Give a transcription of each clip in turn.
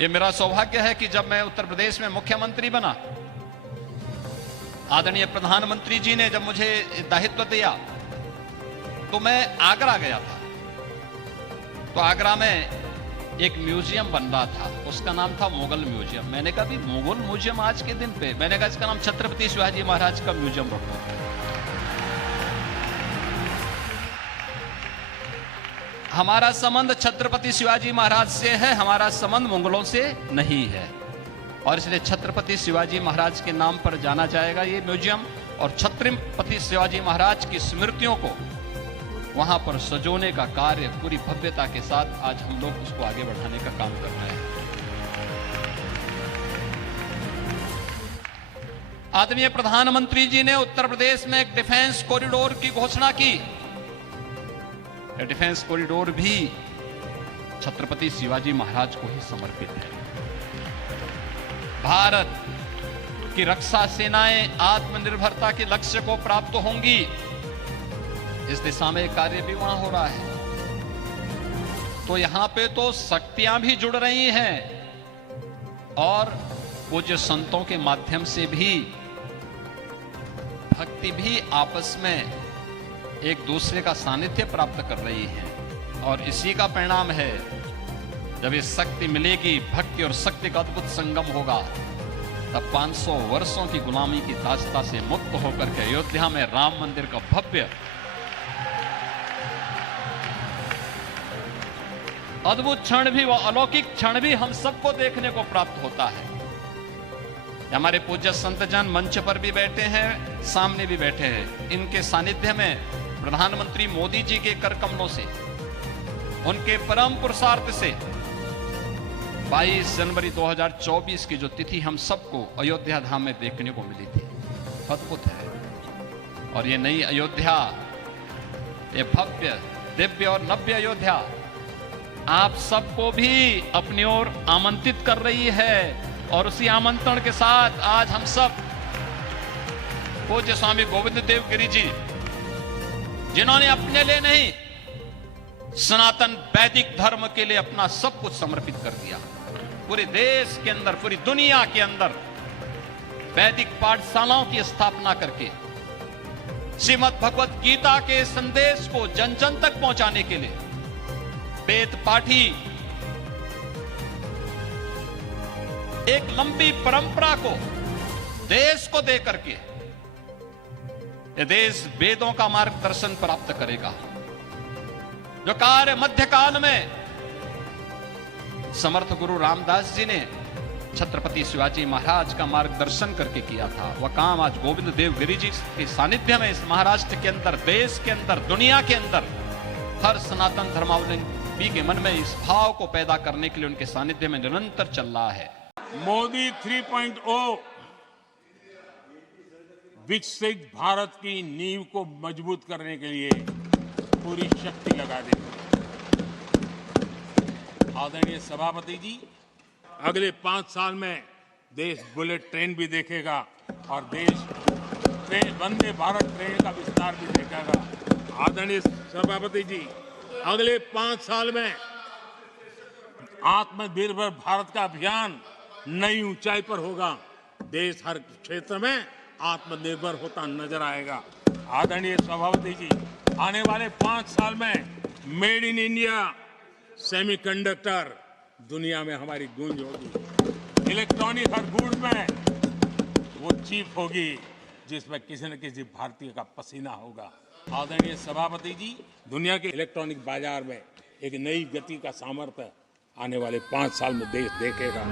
ये मेरा सौभाग्य है कि जब मैं उत्तर प्रदेश में मुख्यमंत्री बना, आदरणीय प्रधानमंत्री जी ने जब मुझे दायित्व दिया तो मैं आगरा गया था। तो आगरा में एक म्यूजियम बन रहा था, उसका नाम था मुगल म्यूजियम। मैंने कहा भी मुगल म्यूजियम आज के दिन पे, मैंने कहा इसका नाम छत्रपति शिवाजी महाराज का म्यूजियम रखो। हमारा संबंध छत्रपति शिवाजी महाराज से है, हमारा संबंध मुगलों से नहीं है, और इसलिए छत्रपति शिवाजी महाराज के नाम पर जाना जाएगा ये म्यूजियम। और छत्रपति शिवाजी महाराज की स्मृतियों को वहां पर सजोने का कार्य पूरी भव्यता के साथ आज हम लोग उसको आगे बढ़ाने का काम कर रहे हैं। आदरणीय प्रधानमंत्री जी ने उत्तर प्रदेश में एक डिफेंस कॉरिडोर की घोषणा की। यह डिफेंस कॉरिडोर भी छत्रपति शिवाजी महाराज को ही समर्पित है। भारत की रक्षा सेनाएं आत्मनिर्भरता के लक्ष्य को प्राप्त होंगी, इस दिशा में कार्य भी वहां हो रहा है। तो यहां पे तो शक्तियां भी जुड़ रही हैं और पूज्य संतों के माध्यम से भी भक्ति भी आपस में एक दूसरे का सानिध्य प्राप्त कर रही है। और इसी का परिणाम है, जब ये शक्ति मिलेगी, भक्ति और शक्ति का अद्भुत संगम होगा, तब 500 वर्षों की गुलामी की दास्ता से मुक्त होकर के अयोध्या में राम मंदिर का भव्य अद्भुत क्षण भी, वह अलौकिक क्षण भी हम सबको देखने को प्राप्त होता है। हमारे पूज्य संतजन मंच पर भी बैठे हैं, सामने भी बैठे हैं। इनके सानिध्य में प्रधानमंत्री मोदी जी के कर कमलों से, उनके परम पुरुषार्थ से 22 जनवरी 2024 की जो तिथि हम सबको अयोध्या धाम में देखने को मिली थी, अद्भुत है। और ये नई अयोध्या, ये भव्य दिव्य और नव्य अयोध्या आप सबको भी अपनी ओर आमंत्रित कर रही है। और उसी आमंत्रण के साथ आज हम सब पूज्य स्वामी गोविंद देव गिरि जी, जिन्होंने अपने लिए नहीं, सनातन वैदिक धर्म के लिए अपना सब कुछ समर्पित कर दिया, पूरे देश के अंदर, पूरी दुनिया के अंदर वैदिक पाठशालाओं की स्थापना करके श्रीमद् भगवत गीता के संदेश को जन जन तक पहुंचाने के लिए वेद पाठी एक लंबी परंपरा को देश को दे करके ये देश वेदों का मार्गदर्शन प्राप्त करेगा। जो कार्य मध्यकाल में समर्थ गुरु रामदास जी ने छत्रपति शिवाजी महाराज का मार्गदर्शन करके किया था, वह काम आज गोविंद देव गिरि जी के सानिध्य में इस महाराष्ट्र के अंदर, देश के अंदर, दुनिया के अंदर हर सनातन धर्मावलंबी के मन में इस भाव को पैदा करने के लिए उनके सानिध्य में निरंतर चल रहा है। मोदी 3.0 विकसित भारत की नींव को मजबूत करने के लिए पूरी शक्ति लगा देंगे। आदरणीय सभापति जी, अगले 5 साल में देश बुलेट ट्रेन भी देखेगा और देश वंदे भारत ट्रेन का विस्तार भी देखेगा। आदरणीय सभापति जी, अगले 5 साल में आत्मनिर्भर भारत का अभियान नई ऊंचाई पर होगा। देश हर क्षेत्र में आत्मनिर्भर होता नजर आएगा। आदरणीय सभापति जी, आने वाले 5 साल में मेड इन इंडिया सेमीकंडक्टर दुनिया में हमारी गूंज होगी। इलेक्ट्रॉनिक हर गुड्स में वो चिप होगी जिसमें किसी न किसी भारतीय का पसीना होगा। आदरणीय सभापति जी, दुनिया के इलेक्ट्रॉनिक बाजार में एक नई गति का सामर्थ्य आने वाले 5 साल में देश देखेगा।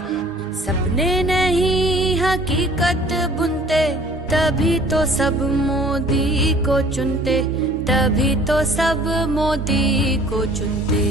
सपने नहीं हकीकत बुनते, तभी तो सब मोदी को चुनते, तभी तो सब मोदी को चुनते।